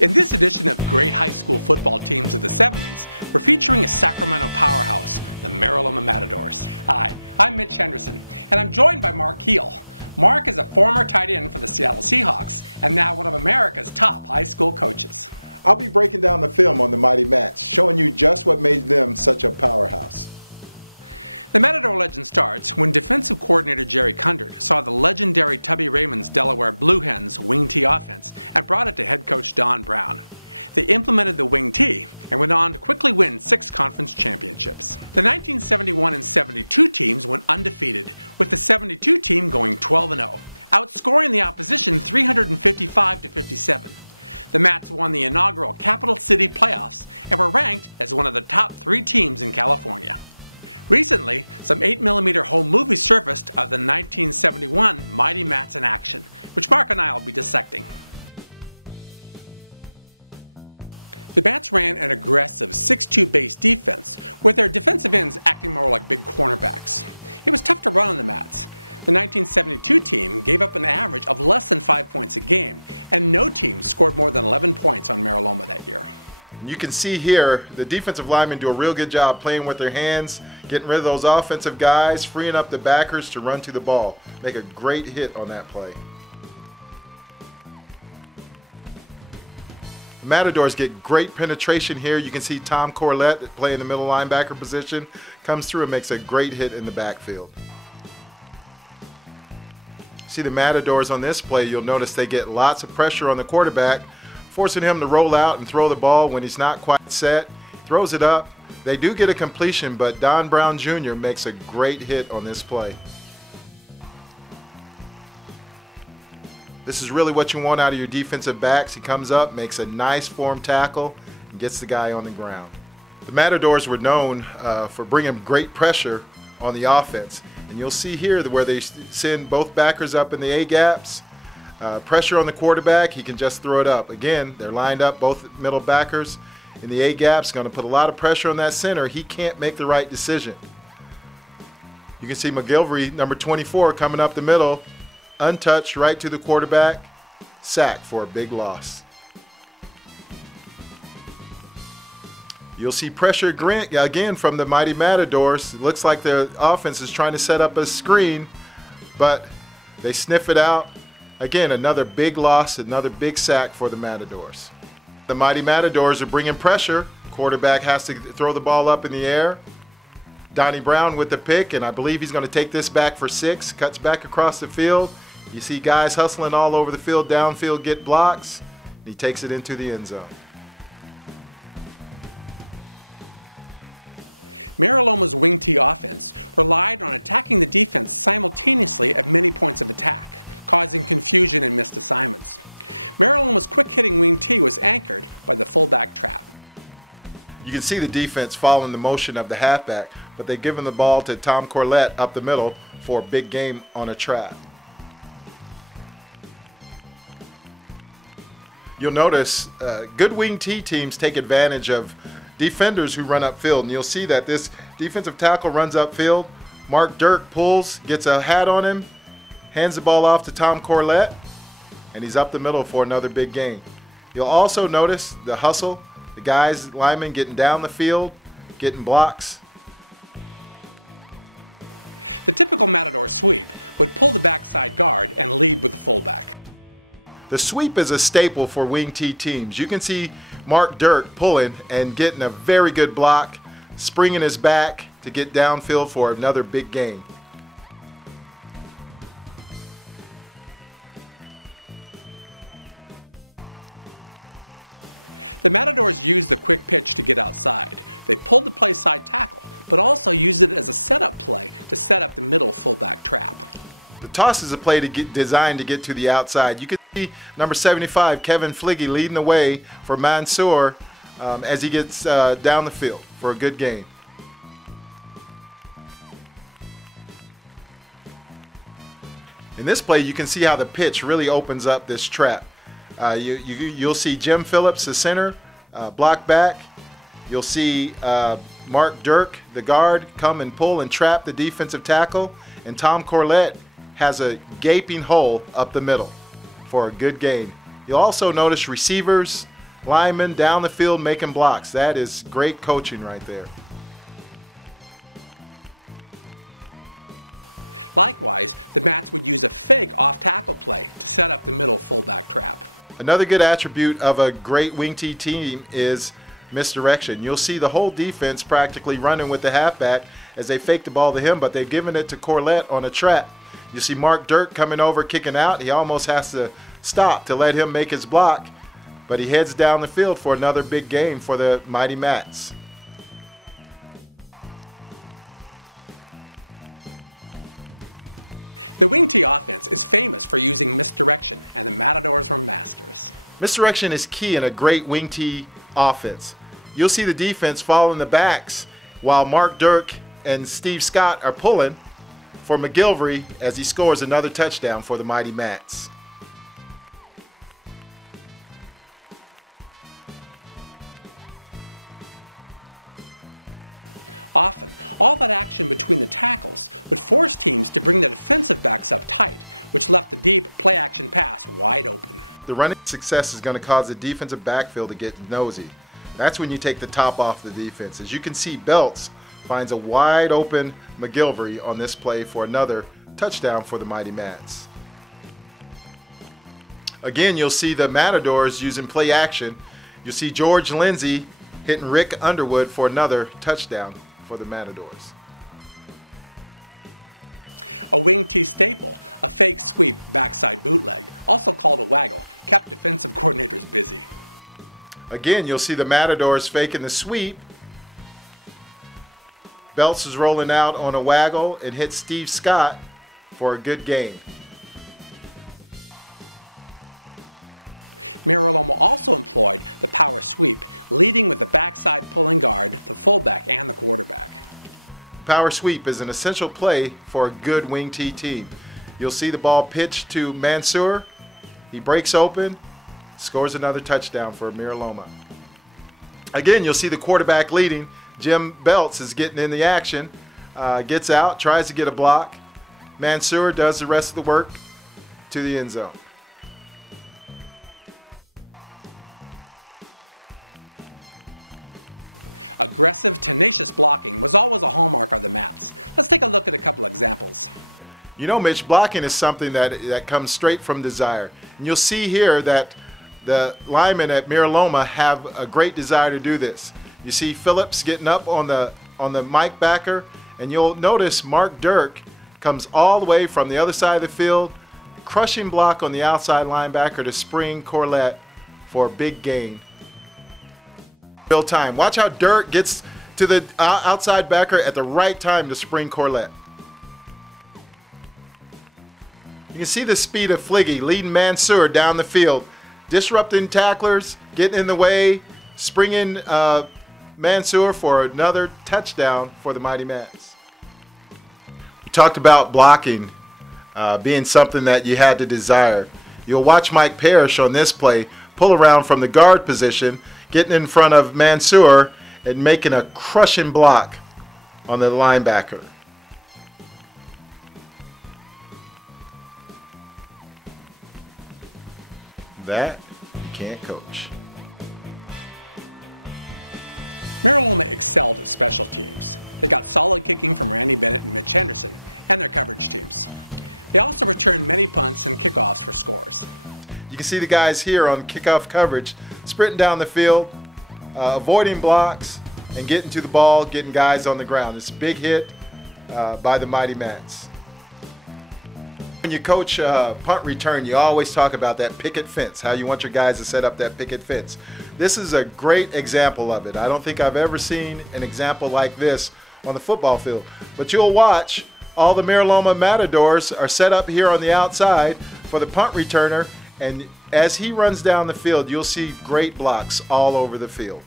In this edition of Great High School Football Teams of the 70s, we're featuring a Sacramento powerhouse, the Mira Loma Matadors. Hi, I'm Mitch Henderson, and I'm joined by Mark Keel. Mark is a former tight end for the Seattle Seahawks, and now one of America's top high school coaches. I'll be breaking down the film on the Mighty Mats, showing you just what made them such a powerhouse. The Matador legend starts when defensive coordinator Jerry Kundert saw the legendary Tubby Raymond's Delaware Blue Hens wing T offense and brought it to head coach Don Brown. They implemented the wing T and went on to quickly win 6 conference championships. The 1971 and 72 teams went undefeated, with the 72 team going 12-0, outscoring the opposition 355-57. The Mats won the inaugural Capital City playoffs and were ranked as one of the top 3 teams in California. Recently, some 8mm home movies surfaced of the 1971 Mighty Mats in action, which Mark and I will be dissecting. The Mats ran an aggressive 6-2 base defense, with their defensive ends acting more like big cornerbacks. It was tough to run on the Mats. The 1972 team gave up an average of less than 5 points a game, and no team scored more than 11 points on Mira Loma that year. You can see here the defensive linemen do a real good job playing with their hands, getting rid of those offensive guys, freeing up the backers to run to the ball. Make a great hit on that play. The Matadors get great penetration here. You can see Tom Corlett playing the middle linebacker position, comes through and makes a great hit in the backfield. See the Matadors on this play, you'll notice they get lots of pressure on the quarterback, forcing him to roll out and throw the ball when he's not quite set. Throws it up. They do get a completion, but Don Brown Jr. makes a great hit on this play. This is really what you want out of your defensive backs. He comes up, makes a nice form tackle, and gets the guy on the ground. The Matadors were known for bringing great pressure on the offense. And you'll see here where they send both backers up in the A-gaps. Pressure on the quarterback, he can just throw it up. Again, they're lined up, both middle backers in the A-gaps, going to put a lot of pressure on that center. He can't make the right decision. You can see McGilvery, number 24, coming up the middle, untouched, right to the quarterback, sacked for a big loss. You'll see pressure again from the Mighty Matadors. It looks like the offense is trying to set up a screen, but they sniff it out. Again, another big loss, another big sack for the Matadors. The Mighty Matadors are bringing pressure. Quarterback has to throw the ball up in the air. Donnie Brown with the pick, and I believe he's going to take this back for 6. Cuts back across the field. You see guys hustling all over the field, downfield, get blocks. He takes it into the end zone. Mira Loma's wing T offense relied on attacking the defense simultaneously at many points of attack, causing confusion and missed assignments. Mira Loma's quick-hitting wing T was anchored by the fullback trap. You can see the defense following the motion of the halfback, but they've given the ball to Tom Corlett up the middle for a big game on a trap. You'll notice good wing T teams take advantage of defenders who run upfield, and you'll see that this defensive tackle runs upfield. Mark Durk pulls, gets a hat on him, hands the ball off to Tom Corlett, and he's up the middle for another big gain. You'll also notice the hustle, the guys, linemen getting down the field, getting blocks. The typical Matador sweep would pull the backside guard and lead with the fullback. The sweep is a staple for wing T teams. You can see Mark Durk pulling and getting a very good block, springing his back to get downfield for another big gain. The Matadors used the quick pitch to get outside. They pulled the play side tackle, but also used it as a setup play to set up the middle fullback trap. The toss is a play designed to get to the outside. You can see number 75, Kevin Fliggy, leading the way for Mansour as he gets down the field for a good gain. In this play, you can see how the pitch really opens up this trap. You'll see Jim Phillips, the center, block back. You'll see Mark Durk, the guard, come and pull and trap the defensive tackle. And Tom Corlett has a gaping hole up the middle for a good gain. You'll also notice receivers linemen down the field making blocks. That is great coaching right there. Likewise, the Mats would use a fake off-tackle play to set up the middle fullback trap. Another good attribute of a great wing T team is misdirection. You'll see the whole defense practically running with the halfback as they fake the ball to him, but they've given it to Corlett on a trap. You see Mark Durk coming over, kicking out. He almost has to stop to let him make his block, but he heads down the field for another big game for the Mighty Mats. The wing T offense is famous for using misdirection, and the Matadors were masters. Misdirection is key in a great wing T offense. You'll see the defense following the backs while Mark Durk and Steve Scott are pulling for McGilvery as he scores another touchdown for the Mighty Mats. Often, all that action between the tackles would force teams to bring the defensive backs up tight, which left the deep play-action pass wide open. The running success is going to cause the defensive backfield to get nosy. That's when you take the top off the defense. As you can see, Belts finds a wide open McGilvery on this play for another touchdown for the Mighty Mats. Again, you'll see the Matadors using play action. You'll see George Lenzi hitting Rick Underwood for another touchdown for the Matadors. A wing T staple, a fake sweep backside bootleg, also called a waggle, kept defensive coordinators busy. Again, you'll see the Matadors faking the sweep. Belts is rolling out on a waggle and hits Steve Scott for a good gain. Mira Loma also employed the power sweep, leading with the backside pulling guard, the fullback, and the quarterback. Power sweep is an essential play for a good wing T team. You'll see the ball pitched to Mansour. He breaks open, scores another touchdown for Mira Loma. Again, you'll see the quarterback leading. Jim Belts is getting in the action, gets out, tries to get a block. Mansour does the rest of the work to the end zone. Aggressive, tenacious blocking was always a hallmark of the Mats. Let's take a look at a couple examples. You know, Mitch, blocking is something that comes straight from desire. And you'll see here that the linemen at Mira Loma have a great desire to do this. You see Phillips getting up on the Mike backer, and you'll notice Mark Durk comes all the way from the other side of the field, crushing block on the outside linebacker to spring Corlett for a big gain. Real time. Watch how Durk gets to the outside backer at the right time to spring Corlett. You can see the speed of Fliggy leading Mansour down the field, disrupting tacklers, getting in the way, springing Mansour for another touchdown for the Mighty Mats. We talked about blocking being something that you had to desire. You'll watch Mike Parrish on this play pull around from the guard position, getting in front of Mansour and making a crushing block on the linebacker. That you can't coach. Mira Loma excelled at special teams. They got solid kicking from Randy Bennett and Mitch Henderson and their coverage teams. They also returned many punts and kickoffs for scores. You can see the guys here on kickoff coverage sprinting down the field, avoiding blocks, and getting to the ball, getting guys on the ground. It's a big hit by the Mighty Mats. When you coach punt return, you always talk about that picket fence, how you want your guys to set up that picket fence. This is a great example of it. I don't think I've ever seen an example like this on the football field. But you'll watch all the Mira Loma Matadors are set up here on the outside for the punt returner, and as he runs down the field, you'll see great blocks all over the field.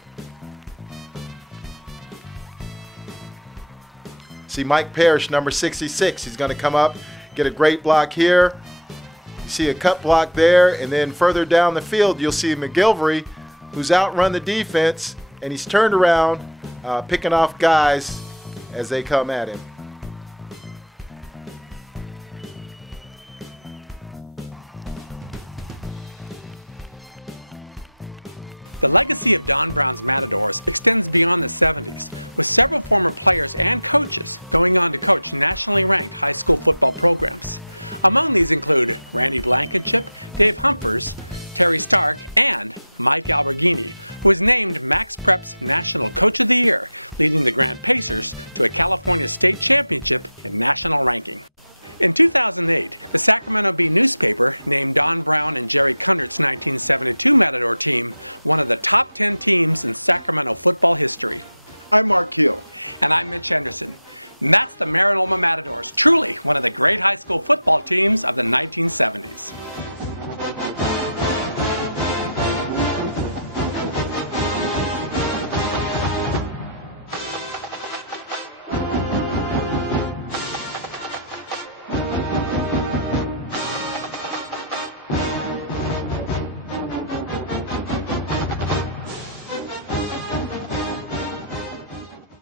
See Mike Parrish, number 66. He's going to come up, get a great block here. You see a cut block there, and then further down the field, you'll see McGilvery, who's outrun the defense, and he's turned around, picking off guys as they come at him. The legacy of Don Brown's Matadors extends beyond the 70s, with several former players and coaches going on to coach nationally ranked high school football programs. Among these include Randy Blankenship, Dave Humphers, Terry Stark, and Mike Alberghini, who was named Max Prep's National Coach of the Year, leading the Grant Pacers to a California State Championship in national ranking. In 2008, the Sacramento Bee newspaper named Don Brown and Jerry Kundert's 1972 Matador team one of the top 10 teams in Sacramento football history. I'm Mark Keel. And I'm Mitch Henderson. And that's the Mira Loma Matadors, truly one of the great high school football teams of the 1970s.